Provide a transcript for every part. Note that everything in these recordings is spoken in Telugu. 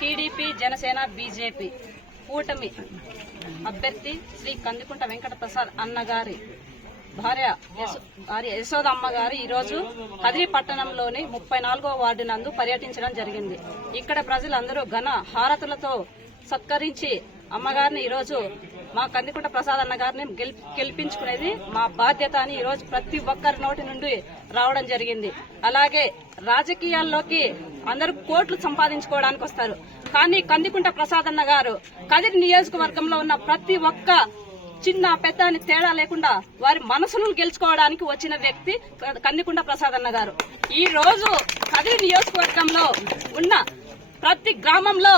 టీడీపీ జనసేన బీజేపీ కూటమి అభ్యర్థి శ్రీ కందికుంట వెంకట ప్రసాద్ అన్నగారి భార్య యశోద అమ్మగారు ఈరోజు కదిరి పట్టణంలోని 34వ వార్డు నందు పర్యటించడం జరిగింది. ఇక్కడ ప్రజలందరూ ఘన హారతులతో సత్కరించి అమ్మగారిని ఈరోజు మా కందికుంట ప్రసాద్ అన్న గారిని గెలిపించుకునేది మా బాధ్యత అని ఈరోజు ప్రతి ఒక్కరి నోటి నుండి రావడం జరిగింది. అలాగే రాజకీయాల్లోకి అందరూ కోట్లు సంపాదించుకోవడానికి వస్తారు, కానీ కందికుంట ప్రసాద్ అన్న గారు కదిరి నియోజకవర్గంలో ఉన్న ప్రతి ఒక్క చిన్న పెద్ద అని తేడా లేకుండా వారి మనసులను గెలుచుకోవడానికి వచ్చిన వ్యక్తి కందికుంట ప్రసాద్ అన్న గారు. ఈ రోజు కదిరి నియోజకవర్గంలో ఉన్న ప్రతి గ్రామంలో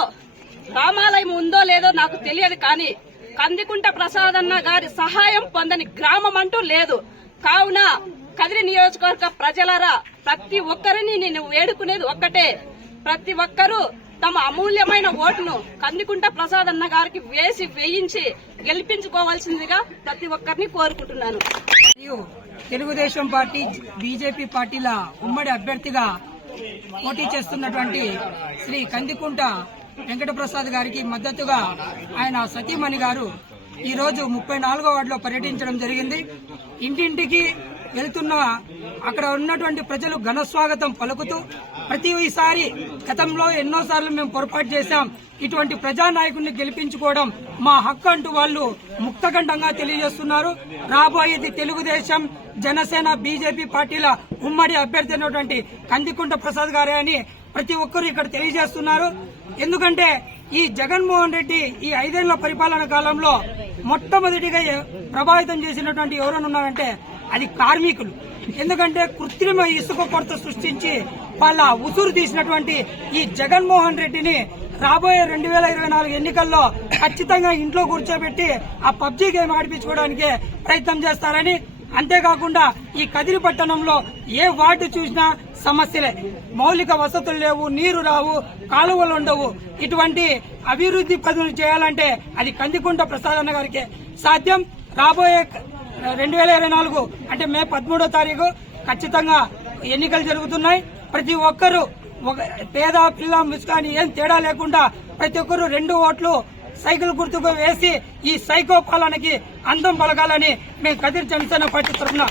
రామాలయం ఉందో లేదో నాకు తెలియదు, కానీ కందికుంట ప్రసాద్ అన్న గారి సహాయం పొందని గ్రామం అంటూ లేదు. కావున కదిరి నియోజకవర్గ ప్రజలరా, ప్రతి ఒక్కరిని నేను వేడుకునేది ఒక్కటే, ప్రతి ఒక్కరూ తమ అమూల్యమైన ఓటును కందికుంట ప్రసాద్ అన్న గారికి వేయించి గెలిపించుకోవాల్సిందిగా ప్రతి ఒక్కరిని కోరుకుంటున్నాను. తెలుగుదేశం పార్టీ బీజేపీ పార్టీల ఉమ్మడి అభ్యర్థిగా పోటీ చేస్తున్నటువంటి శ్రీ కందికుంట వెంకట ప్రసాద్ గారికి మద్దతుగా ఆయన సతీమణి గారు ఈ రోజు 34వ వార్డులో పర్యటించడం జరిగింది. ఇంటింటికి వెళ్తున్న అక్కడ ఉన్నటువంటి ప్రజలు ఘన స్వాగతం పలుకుతూ ప్రతిసారి గతంలో ఎన్నోసార్లు మేము పొరపాటు చేశాం, ఇటువంటి ప్రజానాయకుడిని గెలిపించుకోవడం మా హక్కు అంటూ వాళ్ళు ముక్తకంఠంగా తెలియజేస్తున్నారు. రాబోయేది తెలుగుదేశం జనసేన బీజేపీ పార్టీల ఉమ్మడి అభ్యర్థి అయినటువంటి కందికుంట ప్రసాద్ గారే అని ప్రతి ఒక్కరు ఇక్కడ తెలియజేస్తున్నారు. ఎందుకంటే ఈ జగన్మోహన్ రెడ్డి ఈ 5 ఏళ్ల పరిపాలన కాలంలో మొట్టమొదటిగా ప్రభావితం చేసినటువంటి ఎవరైనా ఉన్నారంటే అది కార్మికులు. ఎందుకంటే కృత్రిమ ఇసుక కొరత సృష్టించి వాళ్ళ ఉసురు తీసినటువంటి ఈ జగన్మోహన్ రెడ్డిని రాబోయే 2024 ఎన్నికల్లో ఖచ్చితంగా ఇంట్లో కూర్చోబెట్టి ఆ పబ్జీ గేమ్ ఆడిపించుకోవడానికి ప్రయత్నం చేస్తారని, అంతేకాకుండా ఈ కదిరి పట్టణంలో ఏ వార్డు చూసినా సమస్యలే, మౌలిక వసతులు లేవు, నీరు రావు, కాలువలు ఉండవు. ఇటువంటి అభివృద్ధి పనులు చేయాలంటే అది కందికుంట ప్రసాద్ అన్న గారికి సాధ్యం. రాబోయే 2024 అంటే మే 13వ తారీఖు ఖచ్చితంగా ఎన్నికలు జరుగుతున్నాయి. ప్రతి ఒక్కరూ పేద పిల్ల ముసుకాని ఏం తేడా లేకుండా ప్రతి ఒక్కరూ 2 ఓట్లు సైకిల్ గుర్తుకు వేసి ఈ సైకో పాలనకి అందం పలకాలని మేము కదిరి జనసేన పార్టీ తరఫున